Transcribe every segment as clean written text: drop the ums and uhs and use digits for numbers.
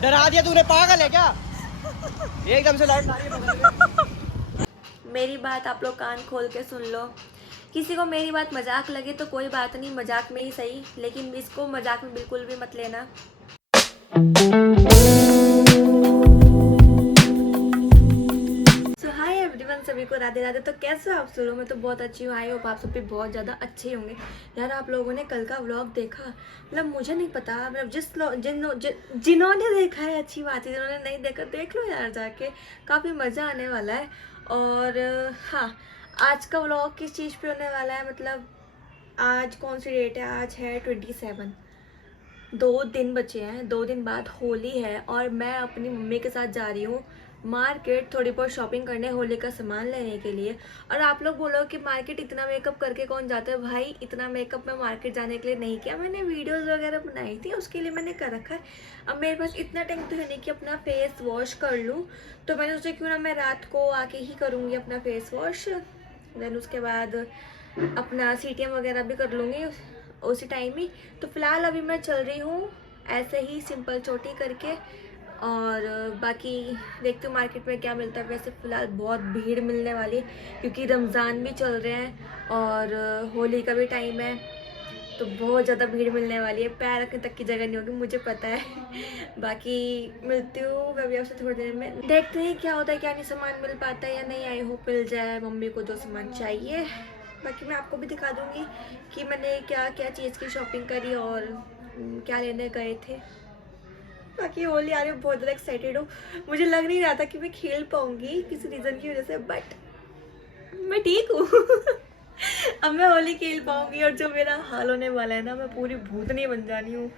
डरा दिया तूने, पागल है क्या? एकदम से लाइट मारी है। मेरी बात आप लोग कान खोल के सुन लो। किसी को मेरी बात मजाक लगे तो कोई बात नहीं, मजाक में ही सही, लेकिन इसको मजाक में बिल्कुल भी मत लेना। हाय एवरीवन, सभी को राधे राधे। तो कैसे हो आप सब? मैं तो बहुत अच्छी हूँ। आई होप आप सब भी बहुत ज़्यादा अच्छे होंगे। यार आप लोगों ने कल का व्लॉग देखा? मतलब मुझे नहीं पता, मतलब जिन्होंने देखा है अच्छी बात है, जिन्होंने नहीं देखा देख लो यार जाके, काफ़ी मज़ा आने वाला है। और हाँ, आज का व्लॉग किस चीज़ पे होने वाला है, मतलब आज कौन सी डेट है? आज है 27। 2 दिन बचे हैं, 2 दिन बाद होली है और मैं अपनी मम्मी के साथ जा रही हूँ मार्केट, थोड़ी बहुत शॉपिंग करने, होली का सामान लेने के लिए। और आप लोग बोलो कि मार्केट इतना मेकअप करके कौन जाता है? भाई इतना मेकअप मैं मार्केट जाने के लिए नहीं किया, मैंने वीडियोस वगैरह बनाई थी, उसके लिए मैंने कर रखा है। अब मेरे पास इतना टाइम तो है नहीं कि अपना फेस वॉश कर लूँ, तो मैंने सोचा क्यों ना मैं रात को आके ही करूँगी अपना फेस वॉश, देन उसके बाद अपना CTM वगैरह भी कर लूँगी उसी टाइम ही। तो फिलहाल अभी मैं चल रही हूँ ऐसे ही सिंपल चोटी करके, और बाकी देखती हूँ मार्केट में क्या मिलता है। वैसे फ़िलहाल बहुत भीड़ मिलने वाली है क्योंकि रमज़ान भी चल रहे हैं और होली का भी टाइम है, तो बहुत ज़्यादा भीड़ मिलने वाली है, पैर रखने तक की जगह नहीं होगी, मुझे पता है। बाकी मिलती हूँ मैं भी आपसे थोड़ी देर में, देखते हैं क्या होता है, क्या नहीं सामान मिल पाता है या नहीं। आई होप मिल जाए मम्मी को जो सामान चाहिए। बाकी मैं आपको भी दिखा दूँगी कि मैंने क्या क्या चीज़ की शॉपिंग करी और क्या लेने गए थे। बाकी होली आ रही हूँ, बहुत ज़्यादा एक्साइटेड हूँ। मुझे लग नहीं रहा था कि मैं खेल पाऊँगी किसी रीज़न की वजह से, बट मैं ठीक हूँ। अब मैं होली खेल पाऊँगी और जो मेरा हाल होने वाला है ना, मैं पूरी भूतनी बन जानी हूँ।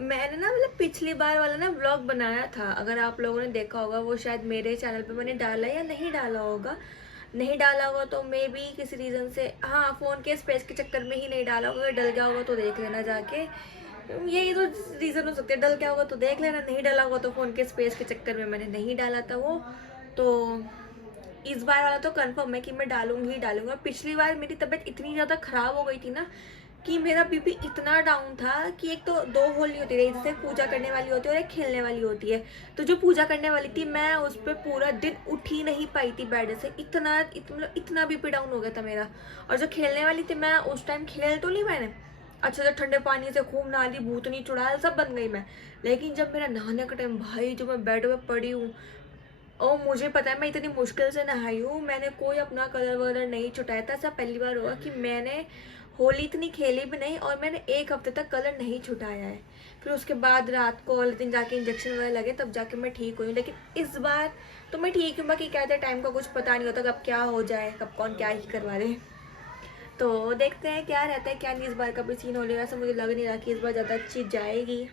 मैंने ना मतलब पिछली बार वाला ना व्लॉग बनाया था, अगर आप लोगों ने देखा होगा, वो शायद मेरे चैनल पे मैंने डाला या नहीं डाला होगा। नहीं डाला होगा तो मे बी किसी रीज़न से, हाँ फ़ोन के स्पेस के चक्कर में ही नहीं डाला होगा। अगर डल गया होगा तो देख लेना जाके, यही तो रीज़न हो सकते हैं। डल गया होगा तो देख लेना, नहीं डाला होगा तो फ़ोन के स्पेस के चक्कर में मैंने नहीं डाला था वो। तो इस बार वाला तो कंफर्म है कि मैं डालूंगी ही डालूंगा। पिछली बार मेरी तबीयत इतनी ज़्यादा ख़राब हो गई थी ना कि मेरा बीपी इतना डाउन था कि एक तो 2 होली होती है, जैसे पूजा करने वाली होती है और एक खेलने वाली होती है। तो जो पूजा करने वाली थी, मैं उस पर पूरा दिन उठ ही नहीं पाई थी बेड से, इतना बीपी डाउन हो गया था मेरा। और जो खेलने वाली थी, मैं उस टाइम खेल तो ली मैंने अच्छा से, ठंडे पानी से खूब नहा ली, भूतनी चुड़ैल सब बन गई मैं। लेकिन जब मेरा नहाने का टाइम, भाई जो मैं बेड में पड़ी हूँ, और मुझे पता है मैं इतनी मुश्किल से नहाई हूँ, मैंने कोई अपना कलर वगैरह नहीं छुटाया था। ऐसा पहली बार हुआ कि मैंने होली इतनी खेली भी नहीं और मैंने 1 हफ्ते तक कलर नहीं छुटाया है। फिर उसके बाद रात को वाले दिन जाके इंजेक्शन वगैरह लगे, तब जाके मैं ठीक हुई। लेकिन इस बार तो मैं ठीक हूँ। बाकी कहते हैं टाइम का कुछ पता नहीं होता, कब क्या हो जाए, कब कौन क्या ही करवा दे। तो देखते हैं क्या रहता है क्या नहीं। इस बार का भी सीन होली वैसे मुझे लग नहीं रहा कि इस बार ज़्यादा अच्छी जाएगी।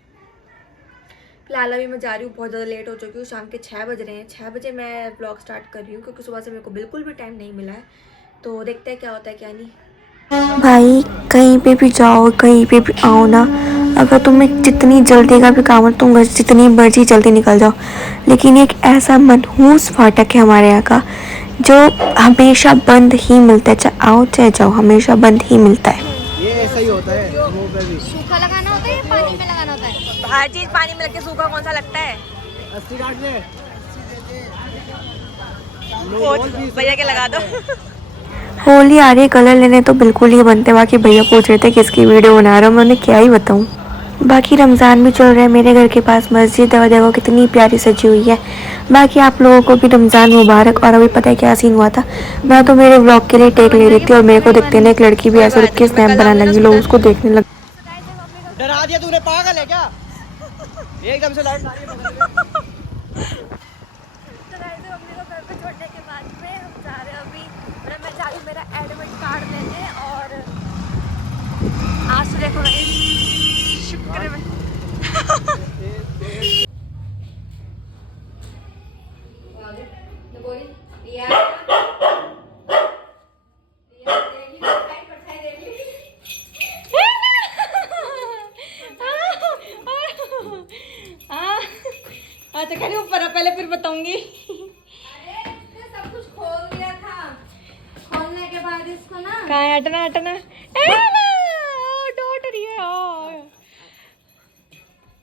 फिलहाल अभी मैं जा रही हूँ, बहुत ज़्यादा लेट हो चुकी हूँ, शाम के 6 बज रहे हैं। 6 बजे मैं ब्लॉग स्टार्ट कर रही हूँ क्योंकि सुबह से मेरे को बिल्कुल भी टाइम नहीं मिला है। तो देखते हैं क्या होता है क्या नहीं। भाई कहीं पे भी जाओ, कहीं पे भी आओ ना, अगर तुम्हें जितनी जल्दी का भी काम हो, तुम घर से जितनी मर्जी जल्दी निकल जाओ, लेकिन एक ऐसा मनहूस फाटक है हमारे यहाँ का जो हमेशा बंद ही मिलता है, चाहे आओ चाहे जाओ, हमेशा बंद ही मिलता है। ये ऐसा ही होता है मुंह पे भी। सूखा लगाना होता है या पानी में लगाना होता है? हर चीज़ पानी में लग के सूखा कौन सा लगता है? 80 काट ले। भैया के लगा दो। होली आ रही है, कलर लेने तो बिल्कुल ही बनते। बाकी भैया पूछ रहे थे किसकी वीडियो बना रहा हूँ, मैं उन्हें क्या ही बताऊँ। बाकी रमज़ान भी चल रहा है, मेरे घर के पास मस्जिद है, देखो कितनी प्यारी सजी हुई है। बाकी आप लोगों को भी रमज़ान मुबारक। और अभी पता है क्या सीन हुआ था, मैं तो मेरे व्लॉग के लिए टेक ले रही थी और मेरे को देखते ना एक लड़की भी ऐसे रुक के स्नैप बनाने लगी, लोग उसको देखने लगे। डरा दिया तूने, पागल है क्या? एकदम से लाइट मारी है। घर पे छोड़ने के बाद में हम जा रहे हैं अभी, मतलब मैं जा रही हूँ मेरा एडमिट कार्ड लेने। और आज तो देखो शुक्र में तो कह रही ऊपर पहले फिर बताऊंगी। अरे इसने सब कुछ खोल दिया था, खोलने के बाद इसको ना कहाँ है? हटना हटना, डोट रही है।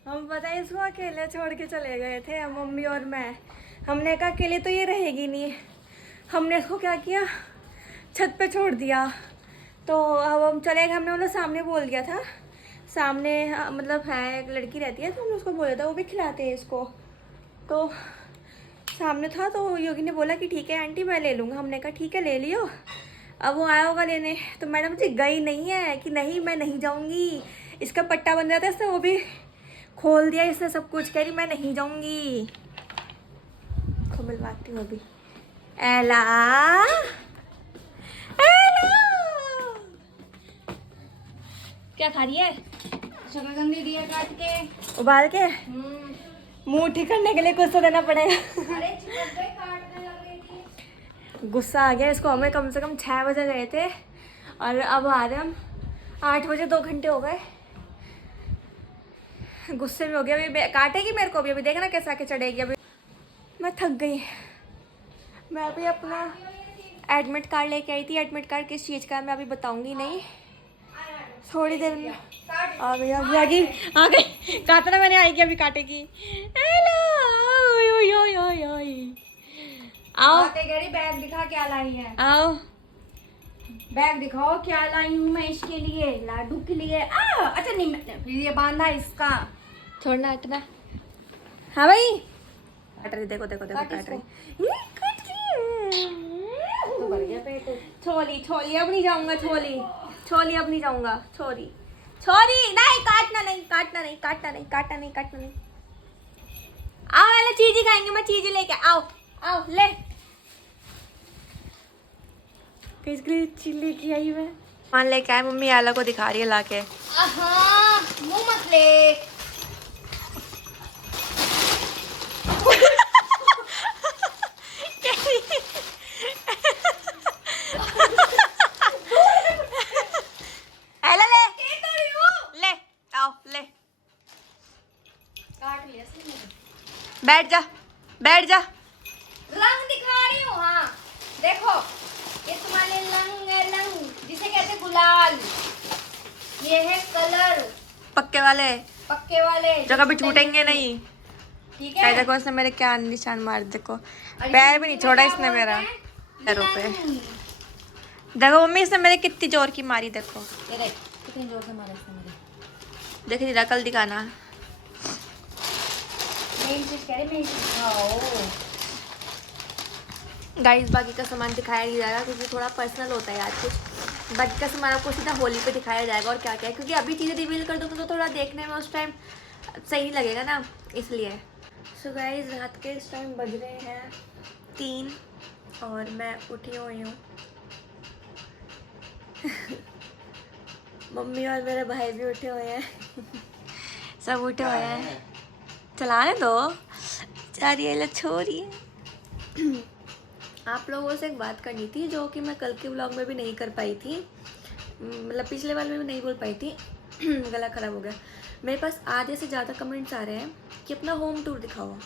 हम पता है इसको अकेले छोड़ के चले गए थे, हम मम्मी और मैं। हमने कहा अकेले तो ये रहेगी नहीं, हमने इसको क्या किया, छत पे छोड़ दिया। तो अब हम चले गए, हमने मतलब सामने बोल दिया था, सामने मतलब है एक लड़की रहती है तो हमने उसको बोला था, वो भी खिलाते हैं इसको। तो सामने था तो योगी ने बोला कि ठीक है आंटी मैं ले लूँगा। हमने कहा ठीक है ले लियो। अब वो आया होगा लेने, तो मैडम जी गई नहीं है कि नहीं मैं नहीं जाऊँगी। इसका पट्टा बन रहा था इसने, वो भी खोल दिया इसने सब कुछ, कह रही मैं नहीं जाऊँगी। को मिलवाती हूँ अभी। एला क्या खा रही है? शकरकंदी दिया काट के। उबाल के मुंह ठीक करने के लिए कुछ तो देना पड़ेगा। अरे चिपक गई, काटने लग रही थी। गुस्सा आ गया इसको। हमें कम से कम 6 बजे गए थे और अब आ रहे हम 8 बजे, 2 घंटे हो गए। गुस्से में हो गया। अभी काटेगी मेरे को, अभी देखना कैसे आके चढ़ेगी। अभी मैं थक गई। मैं अभी अपना एडमिट कार्ड लेके आई थी। एडमिट कार्ड किस चीज़ का है मैं अभी बताऊंगी नहीं, थोड़ी देर में आ गई। अभी आ गई, आ गई। काटना मैंने, आएगी अभी काटेगी। हेलो आओ गरी बैग दिखा क्या लाई है। आओ, बैग दिखाओ क्या लाई हूँ मैं इसके लिए, लाडू के लिए। अच्छा नहीं फिर ये बांधा इसका। छोड़ना हटना। हाँ भाई काट रही, देखो देखो देखो काट काट रही। तो भर गया पेट। छोली छोली अब नहीं जाऊंगा, छोली छोली अब नहीं जाऊंगा। छोरी छोरी नहीं, काटना नहीं काटना नहीं काटना नहीं काटना नहीं काटना नहीं। आओ वाला चीज ही खाएंगे, मैं चीज लेके। आओ आओ ले, किसके लिए चिल्ली की आई मैं मान लेके आए। मम्मी आला को दिखा रही है लाके। मुंह मत ले। बैठ जा बैठ जा। रंग दिखा रही हूँ। हाँ देखो ये तुम्हारे रंग है, रंग जिसे कहते गुलाल। ये है कलर पक्के वाले, पक्के वाले जो कभी छूटेंगे नहीं। ठीक क्या है। देखो इसने मेरे क्या निशान मार, देखो पैर भी नहीं छोड़ा इसने मेरा पैरों पे। देखो मम्मी इसने मेरे कितनी जोर की मारी, देखो ये देख कितनी जोर से मारा इसने मेरे। देखिए जरा कल दिखाना। मेन चीज कह रही, मेन चीज दिखाओ। गाइस बाकी का सामान दिखाया नहीं जाएगा क्योंकि थोड़ा पर्सनल होता है यार कुछ। बाकी का सामान आपको सीधा होली पे दिखाया जाएगा और क्या क्या है, क्योंकि अभी चीज़ें रिवील कर दूँगी तो थोड़ा देखने में उस टाइम सही नहीं लगेगा ना, इसलिए। सो गाइस रात के इस टाइम बज रहे हैं 3 और मैं उठी हुई हूँ। मम्मी और मेरे भाई भी उठे हुए हैं। सब उठे हुए हैं। चलाने दो जा रही है छोरी। आप लोगों से एक बात करनी थी जो कि मैं कल के व्लॉग में भी नहीं कर पाई थी, मतलब पिछले वाले में भी नहीं बोल पाई थी। गला खराब हो गया। मेरे पास आधे से ज़्यादा कमेंट्स आ रहे हैं कि अपना होम टूर दिखाओ,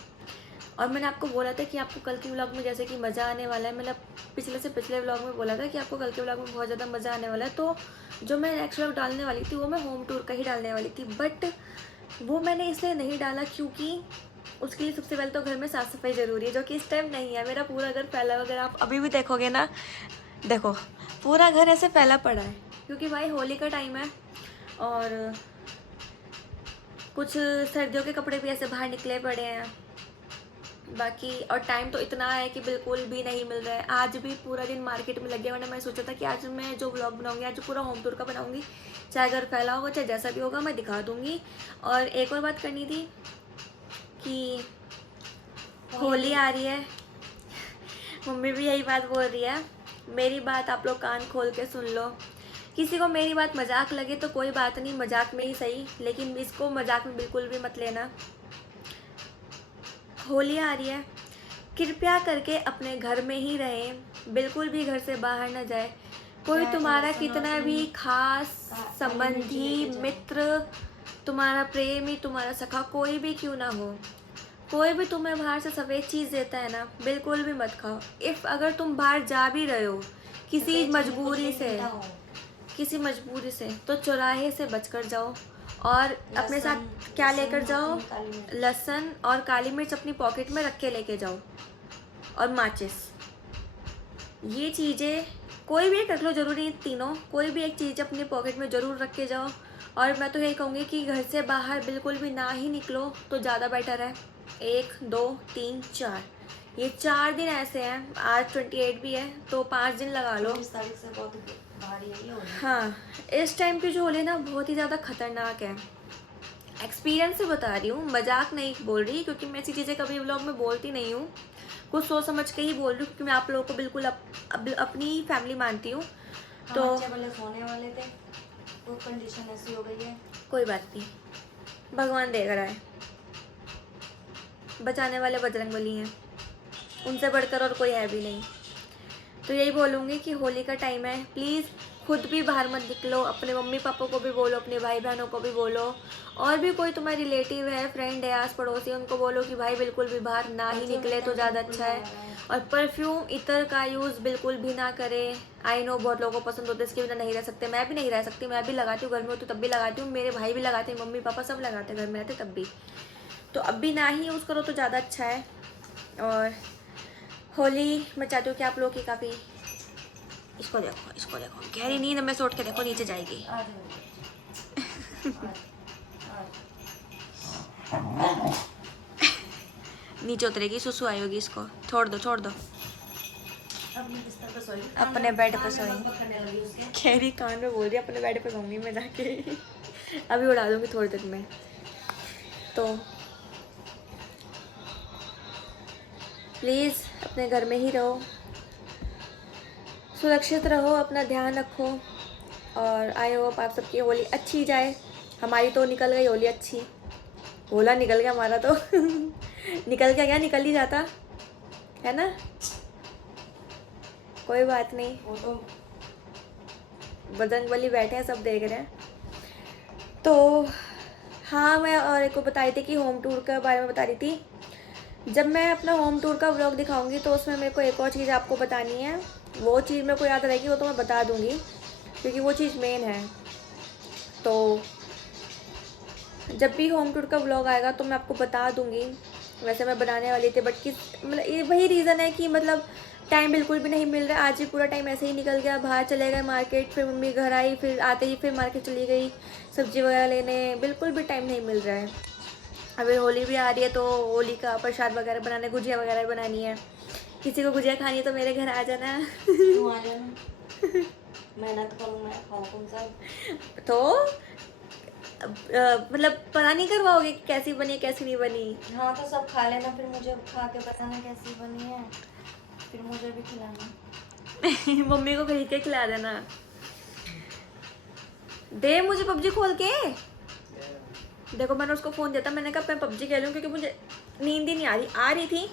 और मैंने आपको बोला था कि आपको कल के व्लॉग में जैसे कि मज़ा आने वाला है, मतलब पिछले से पिछले व्लॉग में बोला था कि आपको कल के व्लॉग में बहुत ज़्यादा मज़ा आने वाला है। तो जो मैं नेक्स्ट व्लॉग डालने वाली थी वो मैं होम टूर का ही डालने वाली थी, बट वो मैंने इसलिए नहीं डाला क्योंकि उसके लिए सबसे पहले तो घर में साफ़ सफाई ज़रूरी है, जो कि इस टाइम नहीं है। मेरा पूरा घर फैला, अगर आप अभी भी देखोगे ना, देखो पूरा घर ऐसे फैला पड़ा है क्योंकि भाई होली का टाइम है और कुछ सर्दियों के कपड़े भी ऐसे बाहर निकले पड़े हैं। बाकी और टाइम तो इतना है कि बिल्कुल भी नहीं मिल रहा है। आज भी पूरा दिन मार्केट में लग गया, वरना मैं सोचा था कि आज मैं जो व्लॉग बनाऊंगी आज पूरा होम टूर का बनाऊंगी, चाहे घर फैला होगा चाहे जैसा भी होगा मैं दिखा दूंगी। और एक और बात करनी थी कि होली आ रही है, मम्मी भी यही बात बोल रही है। मेरी बात आप लोग कान खोल के सुन लो। किसी को मेरी बात मजाक लगे तो कोई बात नहीं, मजाक में ही सही, लेकिन इसको मजाक में बिल्कुल भी मत लेना। होली आ रही है, कृपया करके अपने घर में ही रहें, बिल्कुल भी घर से बाहर ना जाए। कोई तुम्हारा कितना भी खास संबंधी, मित्र, तुम्हारा प्रेमी, तुम्हारा सखा, कोई भी क्यों ना हो, कोई भी तुम्हें बाहर से सफ़ेद चीज़ देता है ना, बिल्कुल भी मत खाओ। इफ़ अगर तुम बाहर जा भी रहे हो किसी मजबूरी से, तो चौराहे से बचकर जाओ और अपने साथ क्या लेकर जाओ, लहसुन और काली मिर्च अपनी पॉकेट में रख के लेके जाओ, और माचिस। ये चीज़ें कोई भी एक रख लो, ज़रूरी नहीं तीनों, कोई भी एक चीज़ अपनी पॉकेट में ज़रूर रख के जाओ। और मैं तो यही कहूँगी कि घर से बाहर बिल्कुल भी ना ही निकलो तो ज़्यादा बेटर है। 1 2 3 4 ये 4 दिन ऐसे हैं, आज 28 भी है तो 5 दिन लगा लो। 24 तारीख से बहुत भारी है ये होली। हाँ, इस टाइम की जो होली ना बहुत ही ज़्यादा खतरनाक है। एक्सपीरियंस से बता रही हूँ, मजाक नहीं बोल रही, क्योंकि मैं ऐसी चीज़ें कभी व्लॉग में बोलती नहीं हूँ, कुछ सोच समझ के ही बोल रही हूँ, क्योंकि मैं आप लोगों को बिल्कुल अपनी फैमिली मानती हूँ। तो बच्चे पहले सोने वाले थे, वो कंडीशन ऐसी हो गई है। कोई बात नहीं, भगवान देख रहा है, बचाने वाले बजरंगबली हैं, उनसे बढ़कर और कोई है भी नहीं। तो यही बोलूँगी कि होली का टाइम है, प्लीज़ खुद भी बाहर मत निकलो, अपने मम्मी पापा को भी बोलो, अपने भाई बहनों को भी बोलो, और भी कोई तुम्हारे रिलेटिव है, फ्रेंड है, आस पड़ोसी, उनको बोलो कि भाई बिल्कुल भी बाहर ना ही निकले तो ज़्यादा अच्छा है। और परफ्यूम इतर का यूज़ बिल्कुल भी ना करें। आई नो बहुत लोगों को पसंद होता है, इसके बिना नहीं रह सकते, मैं भी नहीं रह सकती, मैं भी लगाती हूँ, घर में होती तब भी लगाती हूँ, मेरे भाई भी लगाते हैं, मम्मी पापा सब लगाते हैं, घर में रहते तब भी। तो अब भी ना ही यूज़ करो तो ज़्यादा अच्छा है। और होली मैं चाहती हूँ कि आप लोग की काफ़ी, इसको देखो गहरी नींद में सोच के देखो, नीचे जाएगी। नीचे उतरेगी, सुसु आई होगी, इसको छोड़ दो। अपने बिस्तर पे सोई, अपने बेड पे सोई, पकड़ने लगी उसके। गहरी कान में बोल रही है, अपने बेड पे सोऊंगी मैं जाके। अभी उड़ा दूंगी थोड़ी देर में। तो प्लीज़ अपने घर में ही रहो, सुरक्षित रहो, अपना ध्यान रखो, और आई होप आप सबकी होली अच्छी जाए। हमारी तो निकल गई होली अच्छी, होला निकल गया हमारा तो। निकल गया क्या, निकल ही जाता है ना, कोई बात नहीं, वो तो बजरंगबली बैठे हैं, सब देख रहे हैं। तो हाँ, मैं और एक को बता रही थी कि होम टूर के बारे में बता रही थी। जब मैं अपना होम टूर का व्लॉग दिखाऊंगी तो उसमें मेरे को एक और चीज़ आपको बतानी है, वो चीज़ मेरे को याद रहेगी, वो तो मैं बता दूंगी, क्योंकि वो चीज़ मेन है। तो जब भी होम टूर का व्लॉग आएगा तो मैं आपको बता दूंगी। वैसे मैं बनाने वाली थी, बट मतलब ये वही रीज़न है कि मतलब टाइम बिल्कुल भी नहीं मिल रहा। आज ही पूरा टाइम ऐसे ही निकल गया, बाहर चले गए मार्केट, फिर मम्मी घर आई, फिर आते ही फिर मार्केट चली गई सब्जी वगैरह लेने, बिल्कुल भी टाइम नहीं मिल रहा है। अभी होली भी आ रही है तो होली का प्रसाद वगैरह बनाने, गुजिया वगैरह बनानी है। किसी को गुजिया खानी है तो मेरे घर आ जाना। तू आ जाना, मेहनत करूँ मैं, खाऊँ तुम सब। तो मतलब पता नहीं करवाओगे कि कैसी बनी है कैसी नहीं बनी। हाँ तो सब खा लेना, फिर मुझे खा के बताना कैसी बनी है, फिर मुझे भी खिलाना। मम्मी को खरीद के खिला देना। दे मुझे पबजी खोल के। देखो मैंने उसको फोन दिया था, मैंने कहा मैं पबजी खेलूं, क्योंकि मुझे नींद ही नहीं आ रही थी।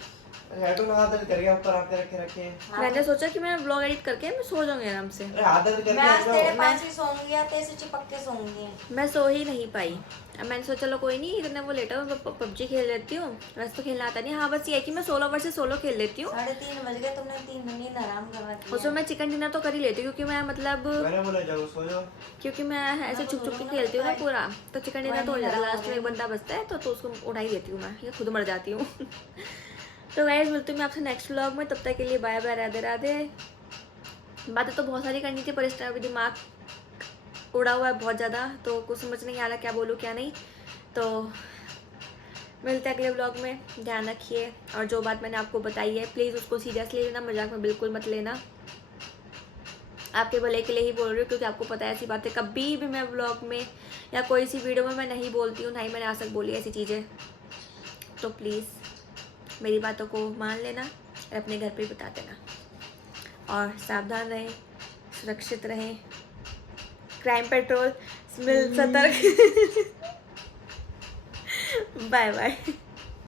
हेडफोन आदत कर गया ऊपर आके रखे। मैंने सोचा कि मैं व्लॉग एडिट करके मैं सो जाऊंगी आराम से। आदत कर मैं आज तेरे गया। पास ही सोऊंगी या तेरे से चिपक के सोऊंगी। मैं सो ही नहीं पाई। अब मैंने सोचा चलो कोई नहीं, इतने वो लेटा हूँ, मैं पबजी खेल लेती हूँ। वैसे तो खेलना आता नहीं, हाँ बस ये है कि मैं 16 वर्ष सोलो खेल लेती हूँ। 3:30 बज गए, तुमने 3 नींद आराम कर रखी है। उसमें मैं चिकन डिनर तो कर ही लेती हूँ, क्योंकि मैं मतलब मैंने बोला जाओ सो जाओ, क्योंकि मैं ऐसे छुप छुप के खेलती हूँ ना पूरा, तो चिकन डिनर तो हो जाता है। लास्ट में एक बंदा बचता है तो उसको उठा ही देती हूँ मैं, या खुद मर जाती हूँ। तो गाइस मिलती हूँ मैं आपसे नेक्स्ट व्लॉग में, तब तक के लिए बाय बाय, राधे राधे। बातें तो बहुत सारी करनी थी पर इस टाइम अभी दिमाग उड़ा हुआ है बहुत ज़्यादा, तो कुछ समझ नहीं आ रहा क्या बोलूँ क्या नहीं। तो मिलते हैं अगले व्लॉग में, ध्यान रखिए। और जो बात मैंने आपको बताई है प्लीज़ उसको सीरियसली लेना, मजाक में बिल्कुल मत लेना। आपके भले के लिए ही बोल रही हूँ, क्योंकि आपको पता है ऐसी बातें कभी भी मैं व्लॉग में या कोई सी वीडियो में मैं नहीं बोलती हूँ, ना ही मैंने आज तक बोली ऐसी चीज़ें। तो प्लीज़ मेरी बातों को मान लेना और अपने घर पे बता देना, और सावधान रहें, सुरक्षित रहें, क्राइम पेट्रोल मिल सतर्क। Bye bye.